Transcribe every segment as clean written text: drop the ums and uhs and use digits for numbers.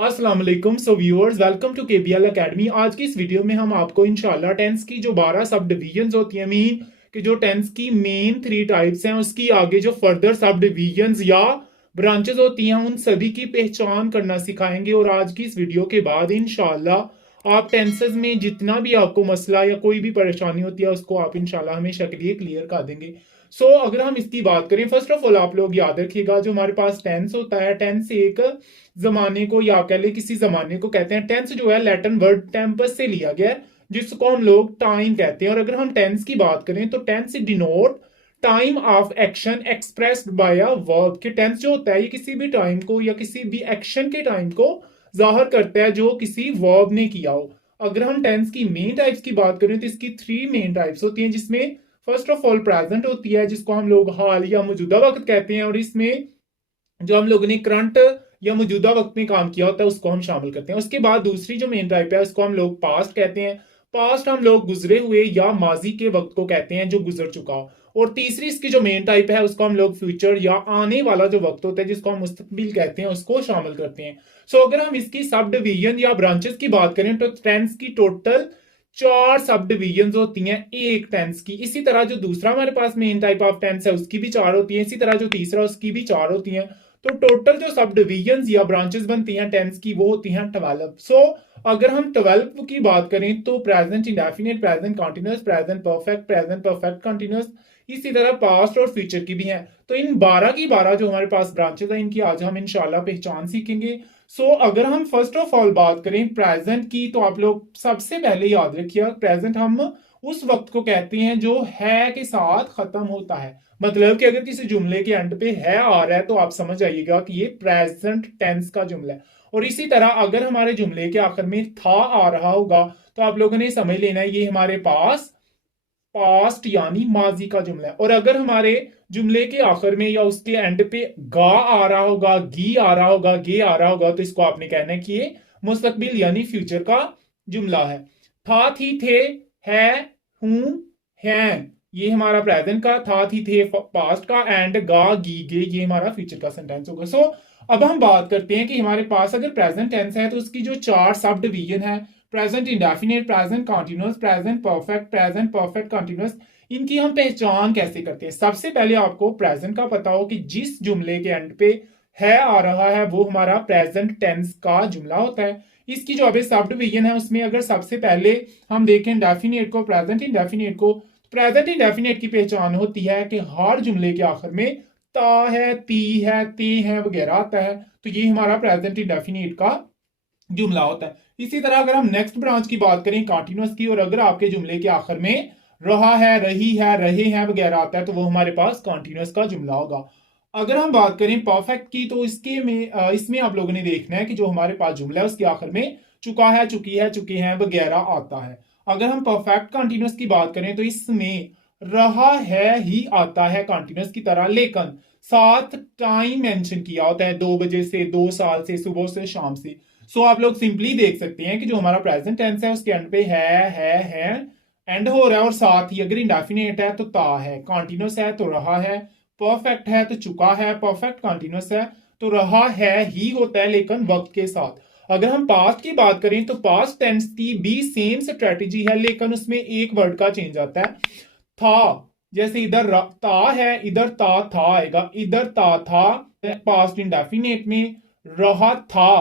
अस्सलाम वालेकुम। So viewers, welcome to KBL Academy. आज की इस वीडियो में हम आपको इंशाल्लाह टेंस की जो 12 सब डिवीजन्स होती हैं, मीन कि जो टेंस की मेन 3 टाइप्स हैं, उसकी आगे जो फर्दर सब डिवीजन्स या ब्रांचेस होती हैं, उन सभी की पहचान करना सिखाएंगे। और आज की इस वीडियो के बाद इंशाल्लाह आप टेंसेस में जितना भी आपको मसला या कोई भी परेशानी होती है, उसको आप इंशाल्लाह हमेशा के लिए क्लियर कर देंगे। अगर हम इसकी बात करें, फर्स्ट ऑफ ऑल आप लोग याद रखिएगा, जो हमारे पास टेंस होता है, टेंस एक जमाने को या कह ले किसी जमाने को कहते हैं। टेंस जो है लैटिन वर्ड टेम्पस से लिया गया है, जिसको हम लोग टाइम कहते हैं। और अगर हम टेंस की बात करें तो tense denote time of action expressed by a verb. कि टेंस जो होता है ये किसी भी टाइम को या किसी भी एक्शन के टाइम को जाहिर करता है जो किसी वर्ब ने किया हो। अगर हम टेंस की मेन टाइप्स की बात करें तो इसकी 3 मेन टाइप्स होती हैं, जिसमें फर्स्ट ऑफ ऑल प्रेजेंट होती है, जिसको हम लोग हाल या मौजूदा वक्त कहते हैं। और इसमें जो हम लोगों ने करंट या मौजूदा वक्त में काम किया होता है उसको हम शामिल करते हैं। उसके बाद दूसरी जो मेन टाइप है उसको हम लोग पास्ट कहते हैं। पास्ट हम लोग गुजरे हुए या माजी के वक्त को कहते हैं जो गुजर चुका हो। और तीसरी इसकी जो मेन टाइप है उसको हम लोग फ्यूचर या आने वाला जो वक्त होता है, जिसको हम मुस्तकबिल कहते हैं, उसको शामिल करते हैं। अगर हम इसकी सब डिवीजन या ब्रांचेस की बात करें तो टेंस की टोटल 4 सब डिवीजन होती हैं एक टेंस की। इसी तरह जो दूसरा हमारे पास मेन टाइप ऑफ टेंस है उसकी भी 4 होती है। इसी तरह जो तीसरा उसकी भी 4 होती हैं। तो टोटल जो सब डिवीजन या ब्रांचेस बनती हैं टेंस की वो होती हैं 12। अगर हम 12 की बात करें तो present indefinite, present continuous, present perfect continuous, इसी तरह पास्ट और फ्यूचर की भी हैं। तो इन 12 की 12 जो हमारे पास ब्रांचेस हैं, इनकी आज हम इंशाल्लाह पहचान सीखेंगे। अगर हम फर्स्ट ऑफ ऑल बात करें प्रेजेंट की, तो आप लोग सबसे पहले याद रखिए, प्रेजेंट हम उस वक्त को कहते हैं जो है के साथ खत्म होता है। मतलब कि अगर किसी जुमले के एंड पे है आ रहा है तो आप समझ आइएगा कि ये प्रेजेंट टेंस का जुमला है। और इसी तरह अगर हमारे जुमले के आखिर में था आ रहा होगा तो आप लोगों ने समझ लेना है ये हमारे पास पास्ट यानी माजी का जुमला है। और अगर हमारे जुमले के आखिर में या उसके एंड पे गा आ रहा होगा, गी आ रहा होगा, गे आ रहा होगा, तो इसको आपने कहना है कि ये मुस्तकबिल यानी फ्यूचर का जुमला है। था, थी, थे, है, हूं, हैं, ये हमारा प्रेजेंट का, था, थी, थे पास्ट का, एंड गा, गी, गे ये हमारा फ्यूचर का सेंटेंस होगा। अब हम बात करते हैं कि हमारे पास अगर प्रेजेंट टेंस है तो उसकी जो 4 सब डिवीजन है, present indefinite, present continuous, present perfect continuous, इनकी हम पहचान कैसे करते हैं। सबसे पहले आपको प्रेजेंट का पता हो कि जिस जुमले के एंड पे है आ रहा है वो हमारा प्रेजेंट टेंस का जुमला होता है। इसकी जो अभी सब डिवीजन है उसमें अगर सबसे पहले हम देखें इंडेफिनिट को, प्रेजेंट इंडेफिनिट को, प्रेजेंट इंडेफिनिट की पहचान होती है कि हर जुमले के आखिर में ता है, ती है, ते है वगैरह आता है। तो ये हमारा प्रेजेंट इंडेफिनिट का जुमला होता है। इसी तरह अगर हम नेक्स्ट ब्रांच की बात करें कॉन्टिन्यूस की, और अगर आपके जुमले के आखिर में रहा है, रही है, रहे हैं वगैरह आता है तो वो हमारे पास कॉन्टिन्यूस का जुमला होगा। अगर हम बात करें परफेक्ट की तो इसमें आप लोगों ने देखना है कि जो हमारे पास जुमला है उसके आखिर में चुका है, चुकी है, चुके हैं वगैरह आता है। अगर हम परफेक्ट कॉन्टिन्यूस की बात करें तो इसमें रहा है ही आता है कॉन्टिन्यूस की तरह, लेकिन साथ टाइम मेंशन किया होता है, 2 बजे से, 2 साल से, सुबह से, शाम से। आप लोग सिंपली देख सकते हैं कि जो हमारा प्रेजेंट टेंस है उसके एंड पे है एंड हो रहा है, और साथ ही अगर इंडेफिनिट है तो ता है, कॉन्टिन्यूस है तो रहा है, परफेक्ट है तो चुका है, परफेक्ट कॉन्टिन्यूस है तो रहा है ही होता है लेकिन वक्त के साथ। अगर हम पास्ट की बात करें तो पास्ट टेंस की भी सेम स्ट्रेटेजी है, लेकिन उसमें एक वर्ड का चेंज आता है। था, जैसे इधर ता है, इधर ता था आएगा, इधर ता था पास्ट इंडेफिनिट में, रहा था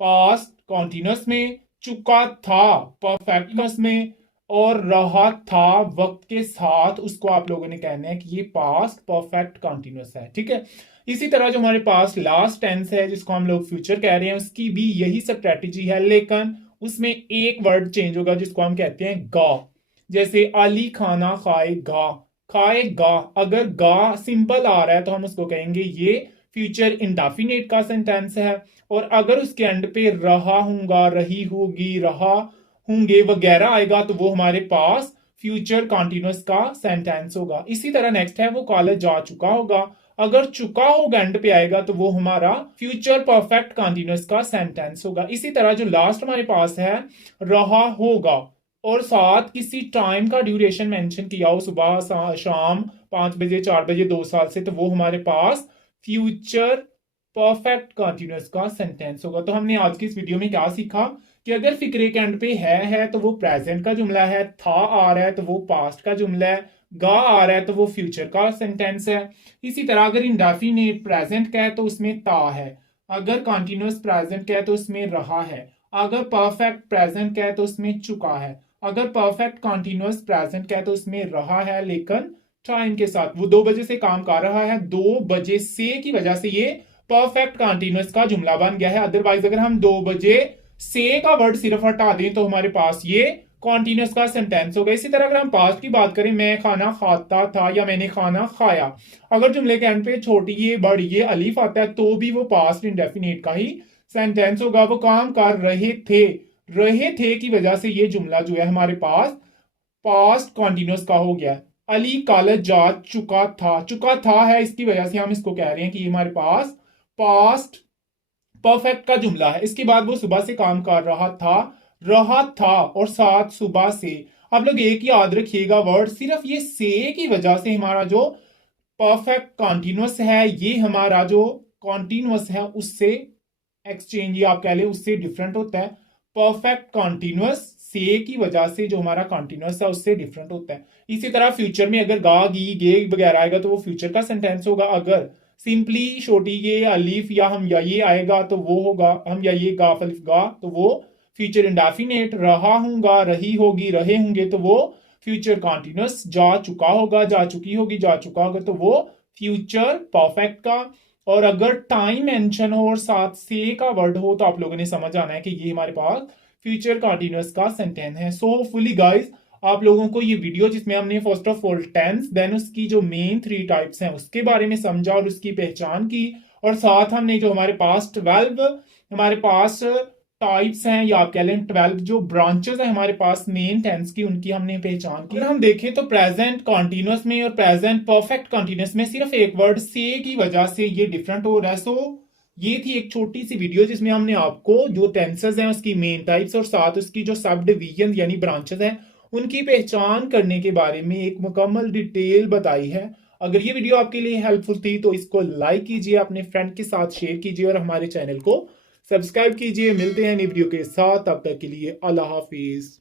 पास्ट कॉन्टिन्यूस में, चुका था परफेक्टनेस में, और रहा था वक्त के साथ, उसको आप लोगों ने कहना है कि ये पास्ट परफेक्ट कॉन्टिन्यूस है। ठीक है। इसी तरह जो हमारे पास लास्ट टेंस है जिसको हम लोग फ्यूचर कह रहे हैं, उसकी भी यही स्ट्रेटेजी है, लेकिन उसमें एक वर्ड चेंज होगा जिसको हम कहते हैं गा। जैसे अली खाना खाएगा, खाएगा, अगर गा सिंपल आ रहा है तो हम उसको कहेंगे ये फ्यूचर इंडेफिनिट का सेंटेंस है। और अगर उसके एंड पे रहा हूंगा, रही होगी, रहा होंगे वगैरह आएगा तो वो हमारे पास फ्यूचर कॉन्टिन्यूस का सेंटेंस होगा। इसी तरह नेक्स्ट है वो कॉलेज जा चुका होगा, अगर चुका होगा एंड पे आएगा तो वो हमारा फ्यूचर परफेक्ट कॉन्टिन्यूस का सेंटेंस होगा। इसी तरह जो लास्ट हमारे पास है रहा होगा, और साथ किसी टाइम का ड्यूरेशन मेंशन किया हो, सुबह, शाम, 5 बजे, 4 बजे, 2 साल से, तो वो हमारे पास फ्यूचर परफेक्ट कॉन्टिन्यूअस का सेंटेंस होगा। तो हमने आज की इस वीडियो में क्या सीखा कि अगर फिक्रे के एंड पे है तो वो प्रेजेंट का जुमला है, था आ रहा है तो वो पास्ट का जुमला है, गा आ रहा है तो वो फ्यूचर का सेंटेंस है। इसी तरह अगर इंडेफिनिट प्रेजेंट का है तो उसमें ता है, अगर कॉन्टिन्यूअस प्रेजेंट का है तो उसमें रहा है, अगर परफेक्ट प्रेजेंट का है तो उसमें चुका है, अगर परफेक्ट कॉन्टिन्यूअस प्रेजेंट का है तो उसमें रहा है लेकिन टाइम के साथ। वो 2 बजे से काम कर रहा है, 2 बजे से की वजह से ये परफेक्ट कॉन्टिन्यूअस का जुमला बन गया है। अदरवाइज अगर हम 2 बजे से का वर्ड सिर्फ हटा दें तो हमारे पास ये कॉन्टिन्यूअस का सेंटेंस होगा। इसी तरह अगर हम पास्ट की बात करें, मैं खाना खाता था या मैंने खाना खाया, अगर जुमले के एंड पे छोटी ये बड़ी ये अलीफ आता है तो भी वो पास्ट इंडेफिनिट का ही सेंटेंस होगा। वो काम कर रहे थे की वजह से ये जुमला जो है हमारे पास पास्ट कॉन्टिन्यूअस का हो गया। अली कॉलेज जा चुका था है, इसकी वजह से हम इसको कह रहे हैं कि ये हमारे पास पास्ट परफेक्ट का जुमला है। इसके बाद वो सुबह से काम कर रहा था और साथ सुबह से। आप लोग एक याद रखिएगा, वर्ड सिर्फ ये से की वजह से हमारा जो परफेक्ट कॉन्टिन्यूअस है ये हमारा जो कॉन्टिन्यूअस है उससे एक्सचेंज या आप कह लें उससे डिफरेंट होता है। परफेक्ट कॉन्टिन्यूअस से की वजह से जो हमारा कॉन्टिन्यूअस है उससे डिफरेंट होता है। इसी तरह फ्यूचर में अगर गा गी गे वगैरह आएगा तो वो फ्यूचर का सेंटेंस होगा। अगर सिंपली छोटी ये अलीफ या हम या ये आएगा तो वो होगा हम या ये गाफ अलिफ गा तो वो फ्यूचर इंडेफिनेट। रहा हूंगा रही होगी रहे होंगे तो वो फ्यूचर कॉन्टिन्यूअस। जा चुका होगा जा चुकी होगी जा चुका होगा तो वो फ्यूचर परफेक्ट का। और अगर टाइम मेंशन हो और साथ से का वर्ड हो तो आप लोगों ने समझ आना है कि ये हमारे पास फ्यूचर कॉन्टिन्यूअस का सेंटेंस है। सो होपफुली गाइस आप लोगों को ये वीडियो जिसमें हमने first of all tense then उसकी जो मेन 3 टाइप्स हैं उसके बारे में समझा और उसकी पहचान की, और साथ हमने जो हमारे पास 12 हमारे पास टाइप्स हैं या आप कह लें 12 जो ब्रांचेस हैं हमारे पास मेन टेंस की उनकी हमने पहचान की। अगर हम देखें तो प्रेजेंट कॉन्टिन्यूअस में और प्रेजेंट परफेक्ट कॉन्टिन्यूअस में सिर्फ एक वर्ड से की वजह से ये डिफरेंट हो रहा है। सो ये थी एक छोटी सी वीडियो जिसमें हमने आपको जो टेंसेस हैं उसकी मेन टाइप्स और साथ उसकी जो सब डिवीजन यानी ब्रांचेस हैं उनकी पहचान करने के बारे में एक मुकम्मल डिटेल बताई है। अगर ये वीडियो आपके लिए हेल्पफुल थी तो इसको लाइक कीजिए, अपने फ्रेंड के साथ शेयर कीजिए और हमारे चैनल को सब्सक्राइब कीजिए। मिलते हैं नई वीडियो के साथ, तब तक के लिए अल्लाह हाफिज।